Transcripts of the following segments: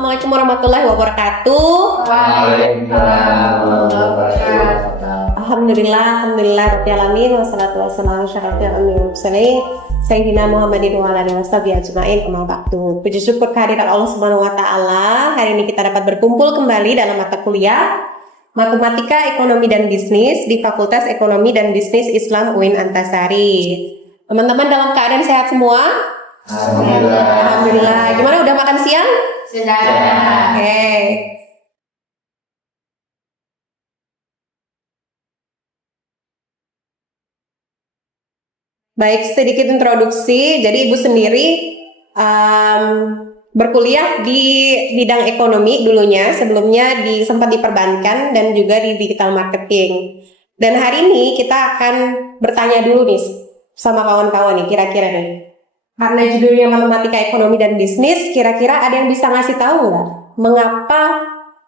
Assalamualaikum warahmatullahi wabarakatuh. Waalaikumsalam warahmatullahi wabarakatuh. Alhamdulillah rabbil alamin wassalatu wassalamu ala asyrofil mursalin sayyidina Muhammadin wa ala alihi washabihi ajmain. Amma ba'du. Puji syukur kehadiran Allah Subhanahu wa taala. Hari ini kita dapat berkumpul kembali dalam mata kuliah Matematika Ekonomi dan Bisnis di Fakultas Ekonomi dan Bisnis Islam UIN Antasari. Teman-teman dalam keadaan sehat semua? Alhamdulillah. Gimana, udah makan siang? Sudah. Oke. Baik, sedikit introduksi. Jadi Ibu sendiri berkuliah di bidang ekonomi dulunya, sebelumnya sempat di perbankan dan juga di digital marketing. Dan hari ini kita akan bertanya dulu nih sama kawan-kawan nih, kira-kira nih. Karena judulnya Matematika Ekonomi dan Bisnis, kira-kira ada yang bisa ngasih tahu nggak mengapa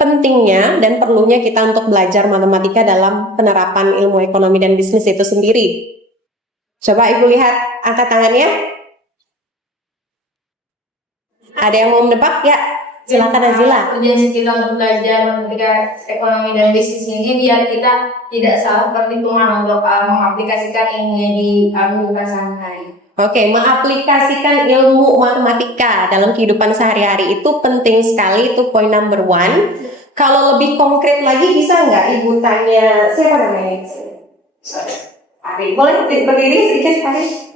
pentingnya dan perlunya kita untuk belajar matematika dalam penerapan ilmu ekonomi dan bisnis itu sendiri? Coba Ibu lihat, angkat tangannya. Ada yang mau menebak? Ya, silakan Azila. Urgensi kita untuk belajar matematika ekonomi dan bisnis ini biar kita tidak salah perhitungan untuk mengaplikasikan ilmunya di kehidupan sehari-hari. Oke, mengaplikasikan ilmu matematika dalam kehidupan sehari-hari itu penting sekali, itu poin number one. Kalau lebih konkret lagi bisa nggak Ibu tanya, siapa namanya? Ari, boleh berdiri sedikit Ari?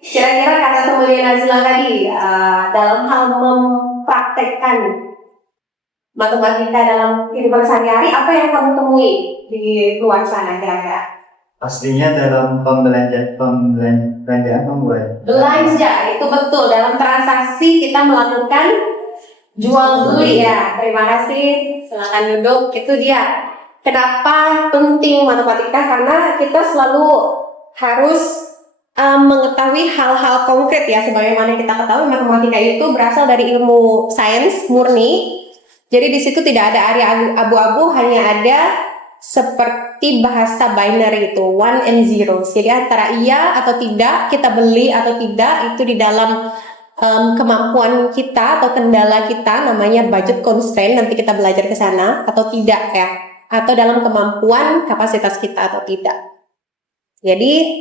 Kira-kira kata temannya Nazila tadi dalam hal mempraktekkan matematika dalam kehidupan sehari-hari, apa yang kamu temui di luar sana kira-kira? Pastinya dalam pembelanjaan. Belanja, itu betul. Dalam transaksi kita melakukan jual beli ya. Terima kasih. Silakan duduk. Itu dia. Kenapa penting matematika? Karena kita selalu harus mengetahui hal-hal konkret ya. Sebagaimana kita ketahui, matematika itu berasal dari ilmu sains murni. Jadi di situ tidak ada area abu-abu, hanya ada seperti bahasa binary itu, one and zero. Jadi antara iya atau tidak, kita beli atau tidak, itu di dalam kemampuan kita atau kendala kita, namanya budget constraint, nanti kita belajar ke sana, atau tidak ya, atau dalam kemampuan kapasitas kita atau tidak. Jadi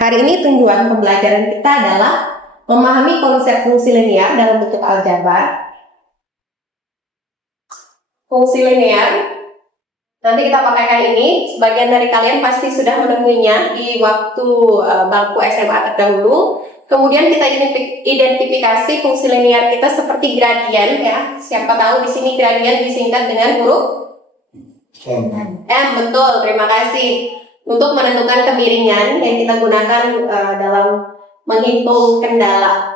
hari ini tujuan pembelajaran kita adalah memahami konsep fungsi linear dalam bentuk aljabar. Fungsi linear nanti kita pakaikan ini, sebagian dari kalian pasti sudah menemuinya di waktu bangku SMA terdahulu. Kemudian kita identifikasi fungsi linear kita seperti gradien ya. Siapa tahu di sini gradien disingkat dengan huruf M, betul, terima kasih. Untuk menentukan kemiringan yang kita gunakan dalam menghitung kendala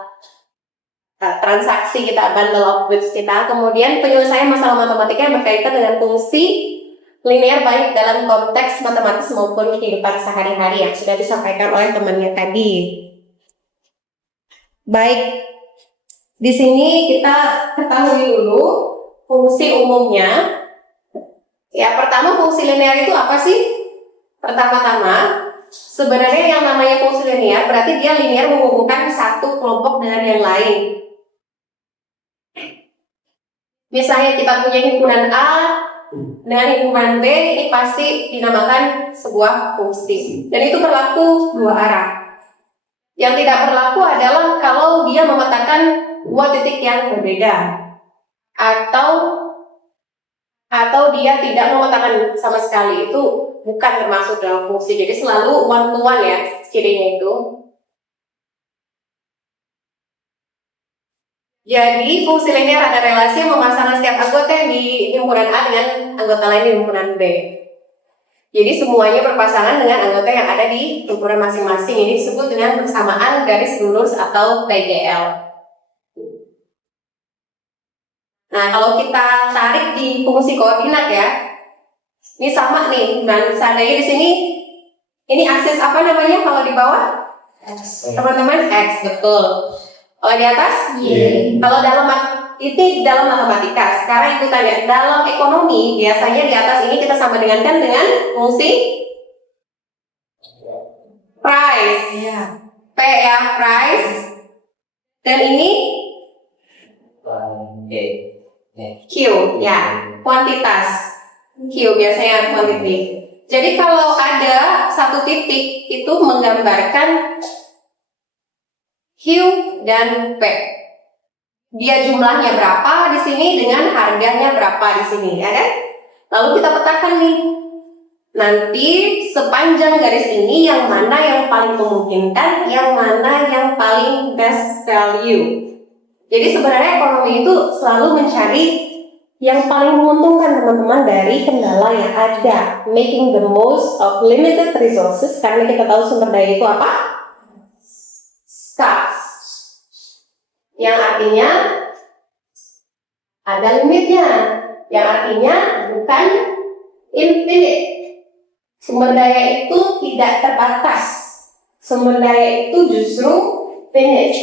transaksi kita, bundle of goods kita. Kemudian penyelesaian masalah matematika yang berkaitan dengan fungsi linear baik dalam konteks matematis maupun kehidupan sehari-hari yang sudah disampaikan oleh temannya tadi. Baik, di sini kita ketahui dulu fungsi umumnya. Ya, pertama fungsi linear itu apa sih? Pertama-tama, sebenarnya yang namanya fungsi linear berarti dia linear menghubungkan satu kelompok dengan yang lain. Misalnya kita punya himpunan A dengan himpunan B, ini pasti dinamakan sebuah fungsi. Dan itu berlaku dua arah. Yang tidak berlaku adalah kalau dia memetakan dua titik yang berbeda. Atau dia tidak memetakan sama sekali, itu bukan termasuk dalam fungsi. Jadi selalu one to one ya cirinya itu. Jadi fungsi linear ada relasi yang memasangkan setiap anggota yang di himpunan A dengan anggota lain di himpunan B. Jadi semuanya berpasangan dengan anggota yang ada di himpunan masing-masing. Ini disebut dengan persamaan garis lurus atau PGL. Nah, kalau kita tarik di fungsi koordinat ya, ini sama nih. Dan seandainya di sini, ini aksis apa namanya kalau di bawah? X. Teman-teman, X, betul. Kalau di atas? Y. Kalau itu dalam matematika. Sekarang Ibu tanya, dalam ekonomi biasanya di atas ini kita sama dengan fungsi price. Iya. P ya, price. Dan ini Q, ya, kuantitas. Q biasanya quantity. Jadi kalau ada satu titik itu menggambarkan Q dan P. Dia jumlahnya berapa di sini dengan harganya berapa di sini, ya kan? Lalu kita petakan nih. Nanti sepanjang garis ini yang mana yang paling memungkinkan, yang mana yang paling best value. Jadi sebenarnya ekonomi itu selalu mencari yang paling menguntungkan teman-teman dari kendala yang ada. Making the most of limited resources, karena kita tahu sumber daya itu apa? Scarce. Yang artinya ada limitnya. Yang artinya bukan infinite. Sumber daya itu tidak terbatas. Sumber daya itu justru finite.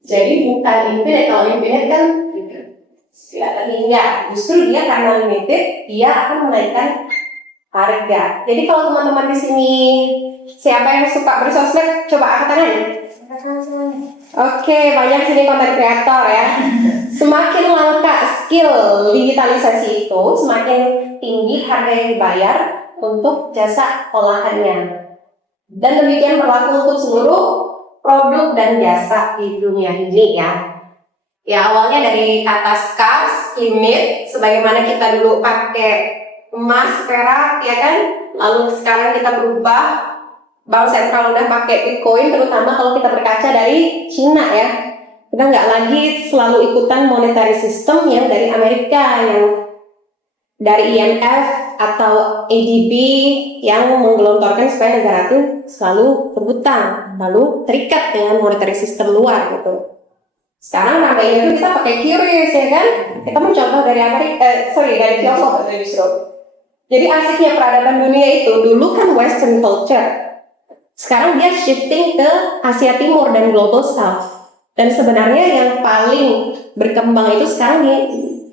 Jadi bukan infinite. Kalau infinite kan tidak terhingga. Justru dia karena limited, dia akan menaikkan harga. Jadi kalau teman-teman di sini siapa yang suka bersosmed, coba angkat tangan. Oke, banyak sini konten kreator ya. Semakin langka skill digitalisasi itu, semakin tinggi harga yang dibayar untuk jasa olahannya. Dan demikian berlaku untuk seluruh produk dan jasa di dunia ini ya. Ya awalnya dari kata scarce, limit, sebagaimana kita dulu pakai emas, perak, ya kan? Lalu sekarang kita berubah, bank sentral udah pakai Bitcoin, terutama kalau kita berkaca dari Cina ya. Kita nggak lagi selalu ikutan monetary system yang dari Amerika, yang dari IMF atau ADB yang menggelontorkan supaya negara itu selalu berhutang, lalu terikat dengan monetary system luar gitu. Sekarang namanya itu kita pakai QRIS ya kan? Kita mencontoh dari dari Tiongkok justru. Jadi asiknya peradaban dunia itu dulu kan Western culture. Sekarang dia shifting ke Asia Timur dan Global South. Dan sebenarnya yang paling berkembang itu sekarang di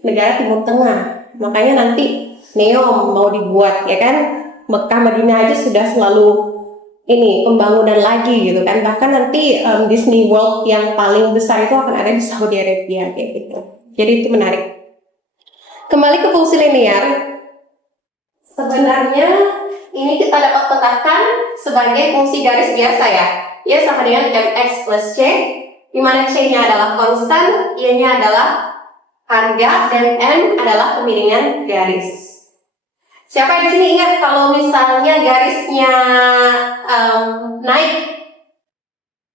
negara Timur Tengah. Makanya nanti NEOM mau dibuat ya kan, Mekah Madinah aja sudah selalu ini pembangunan lagi gitu kan. Bahkan nanti Disney World yang paling besar itu akan ada di Saudi Arabia kayak gitu. Jadi itu menarik. Kembali ke fungsi linear. Sebenarnya ini kita dapat petakan sebagai fungsi garis biasa ya. Ya sama dengan mx plus c, di mana c-nya adalah konstan, y-nya adalah harga, dan m adalah kemiringan garis. Siapa di sini ingat kalau misalnya garisnya naik,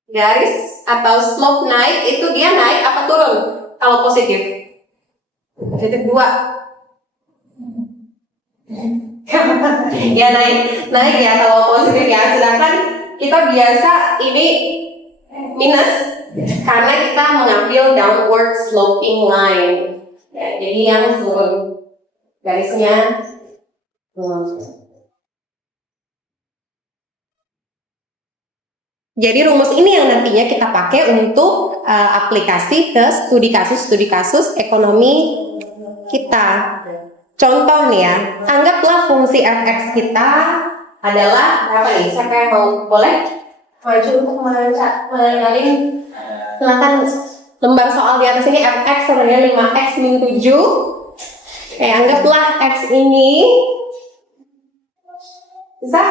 garis atau slope naik itu dia naik apa turun? Kalau positif, positif 2. Ya naik ya kalau positif ya. Sedangkan kita biasa ini minus karena kita mengambil downward sloping line. Ya, jadi yang turun garisnya. Jadi rumus ini yang nantinya kita pakai untuk aplikasi ke studi kasus ekonomi kita. Contoh nih ya, anggaplah fungsi fx kita adalah apa nih? Siapa yang boleh maju untuk mengenalin? Silakan lembar soal di atas ini fx sebenarnya 5x min 7. Anggaplah x ini bisa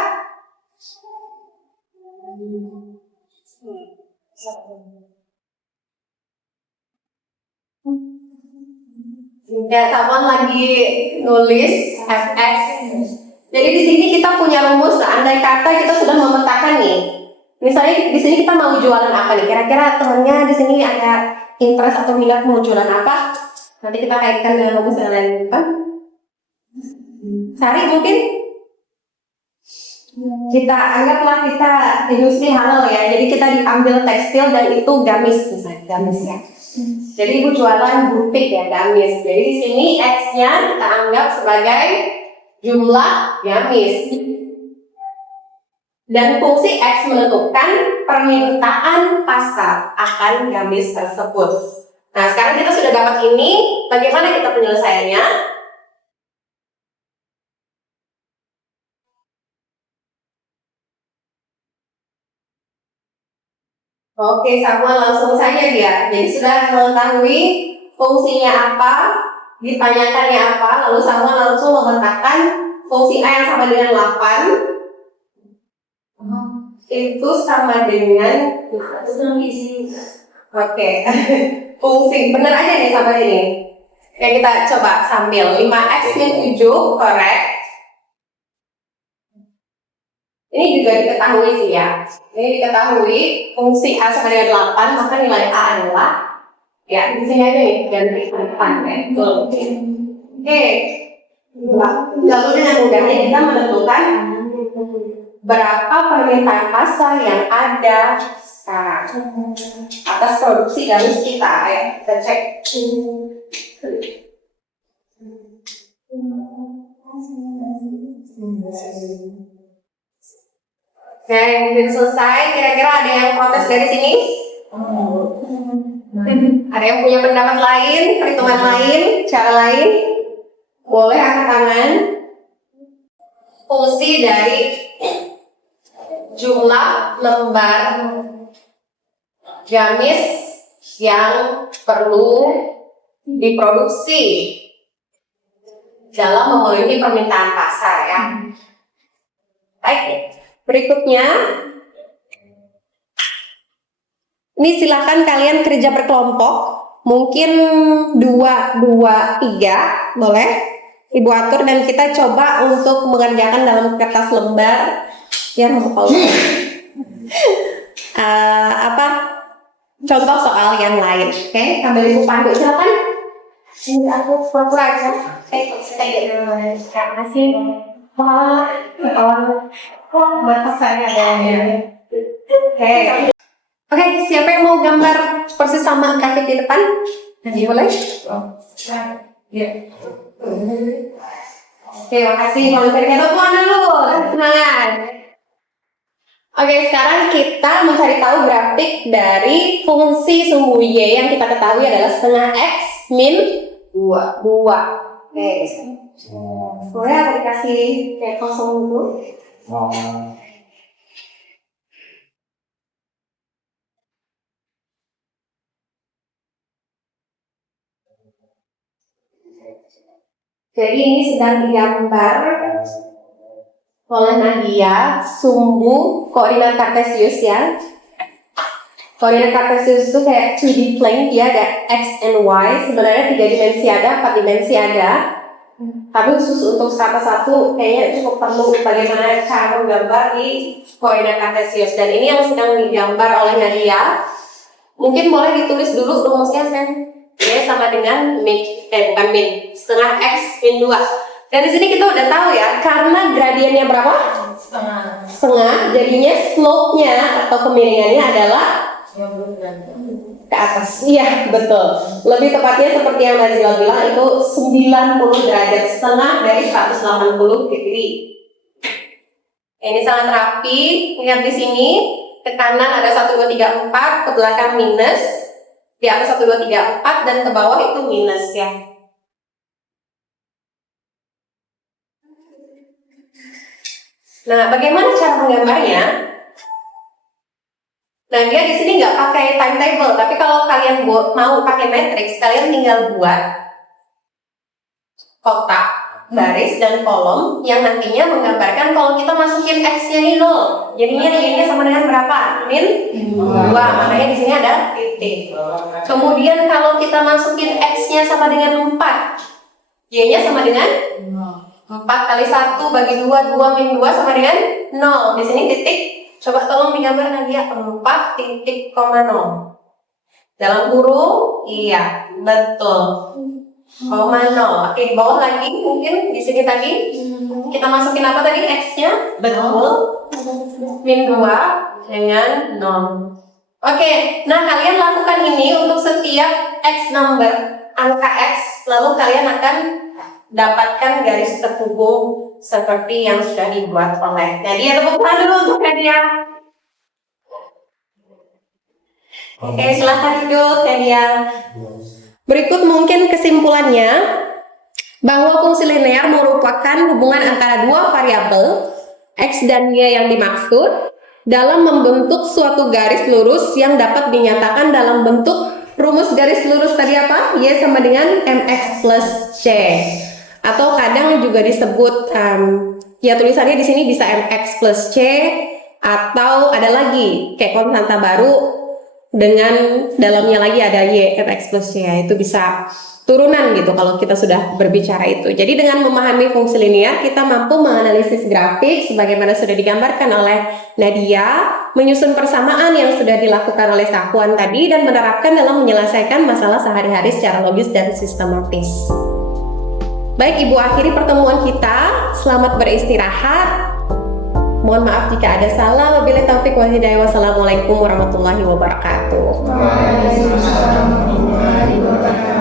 ya, teman lagi nulis fx. Jadi di sini kita punya rumus. Nah, andai kata kita sudah memetakan nih. Misalnya di sini kita mau jualan apa nih? Kira-kira temennya di sini ada interest atau minat mau jualan apa? Nanti kita kaitkan dengan rumus yang lain, kan? Sari mungkin? Kita anggaplah kita industri halal ya. Jadi kita diambil tekstil dan itu gamis misalnya, gamis ya. Jadi ibu jualan butik ya, gamis. Jadi di sini X-nya kita anggap sebagai jumlah gamis. Dan fungsi X menentukan permintaan pasar akan gamis tersebut. Nah, sekarang kita sudah dapat ini, bagaimana kita penyelesaiannya? Oke, sama langsung saja dia. Jadi sudah mengetahui fungsinya apa, ditanyakannya apa, lalu sama langsung memetakan fungsi A yang sama dengan 8 itu sama dengan oke. Fungsi bener aja nih sama ini. Oke, kita coba sambil 5x min 7, correct. Ini juga diketahui sih ya. Ini diketahui fungsi A sama dengan 8, maka nilai A adalah ya di sini aja nih ganti 8 ya. Oke. Lalu dengan mudahnya kita menentukan berapa permintaan pasar yang ada sekarang atas produksi gamis kita. Ya, kita cek. Oke, mungkin selesai. Kira-kira ada yang protes dari sini? Ada yang punya pendapat lain, perhitungan lain, cara lain? Boleh angkat tangan. Fungsi dari jumlah lembar gamis yang perlu diproduksi dalam memenuhi permintaan pasar ya. Baik, berikutnya ini silakan kalian kerja berkelompok, mungkin 2, 2, 3 boleh Ibu atur dan kita coba untuk mengerjakan dalam kertas lembar yang contoh soal yang lain. Oke, sambil Ibu pandu silakan. Ini aku pura-pura aja. Terima kasih. Wah, mata saya ada. Oke, siapa yang mau gambar persis sama kaki di depan? Boleh? Ya. Oke, makasih. Kalau misalnya telepon dulu, semangat. Oke, sekarang kita mencari tahu grafik dari fungsi sumbu Y yang kita ketahui adalah setengah X min 2. Oke. Boleh aku dikasih kayak kosong dulu? Jadi ini sedang digambar oleh Nadia sumbu koordinat kartesius ya. Koordinat kartesius itu kayak 2D plane, dia ada X and Y. Sebenarnya 3 dimensi ada, 4 dimensi ada. Tapi khusus untuk strata 1 kayaknya cukup perlu bagaimana cara menggambar di koordinat kartesius. Dan ini yang sedang digambar oleh Nadia. Mungkin boleh ditulis dulu rumusnya kan? Y sama dengan setengah X min 2. Dan di sini kita udah tahu ya, karena gradiennya berapa? Setengah, jadinya slope-nya atau kemiringannya adalah ke atas. Iya, betul. Lebih tepatnya seperti yang Nazila bilang, itu 90 derajat, setengah dari 180 degree. Ini sangat rapi. Lihat di sini, ke kanan ada 1, 2, 3, 4, ke belakang minus. Di atas 1, 2, 3, 4 dan ke bawah itu minus ya. Nah, bagaimana cara menggambarnya? Nah, dia di sini nggak pakai timetable, tapi kalau kalian mau pakai matriks, kalian tinggal buat kotak, baris dan kolom yang nantinya menggambarkan kalau kita masukin X-nya ini 0. Jadinya Y-nya sama dengan berapa? Min 2. Makanya di sini ada titik. Kemudian kalau kita masukin X-nya sama dengan 4, Y-nya sama dengan 4 kali 1 bagi 2, 2 min 2 sama dengan 0. Di sini titik. Coba tolong digambar Nadia, 4 titik, 0. Dalam kurung, iya, betul. 0. Oke, di bawah lagi mungkin di sini tadi kita masukin apa tadi X-nya? Betul. Min 2 dengan 0. Oke, nah kalian lakukan ini untuk setiap X number, angka X, lalu kalian akan dapatkan garis terhubung seperti yang sudah dibuat oleh Nadia. Tepuk tangan dulu untuk Nadia. Oke, silahkan duduk Nadia. Berikut mungkin kesimpulannya bahwa fungsi linear merupakan hubungan antara dua variabel X dan Y yang dimaksud dalam membentuk suatu garis lurus yang dapat dinyatakan dalam bentuk rumus garis lurus tadi apa? Y sama dengan mx plus c. Atau kadang juga disebut ya tulisannya di sini bisa mx plus c, atau ada lagi kayak konstanta baru dengan dalamnya lagi ada y mx plus c, ya itu bisa turunan gitu kalau kita sudah berbicara itu. Jadi dengan memahami fungsi linear kita mampu menganalisis grafik sebagaimana sudah digambarkan oleh Nadia, menyusun persamaan yang sudah dilakukan oleh Sakuan tadi dan menerapkan dalam menyelesaikan masalah sehari-hari secara logis dan sistematis. Baik, Ibu akhiri pertemuan kita. Selamat beristirahat. Mohon maaf jika ada salah. Wabillahi taufiq wal hidayah. Wassalamualaikum warahmatullahi wabarakatuh. Waalaikumsalam warahmatullahi wabarakatuh.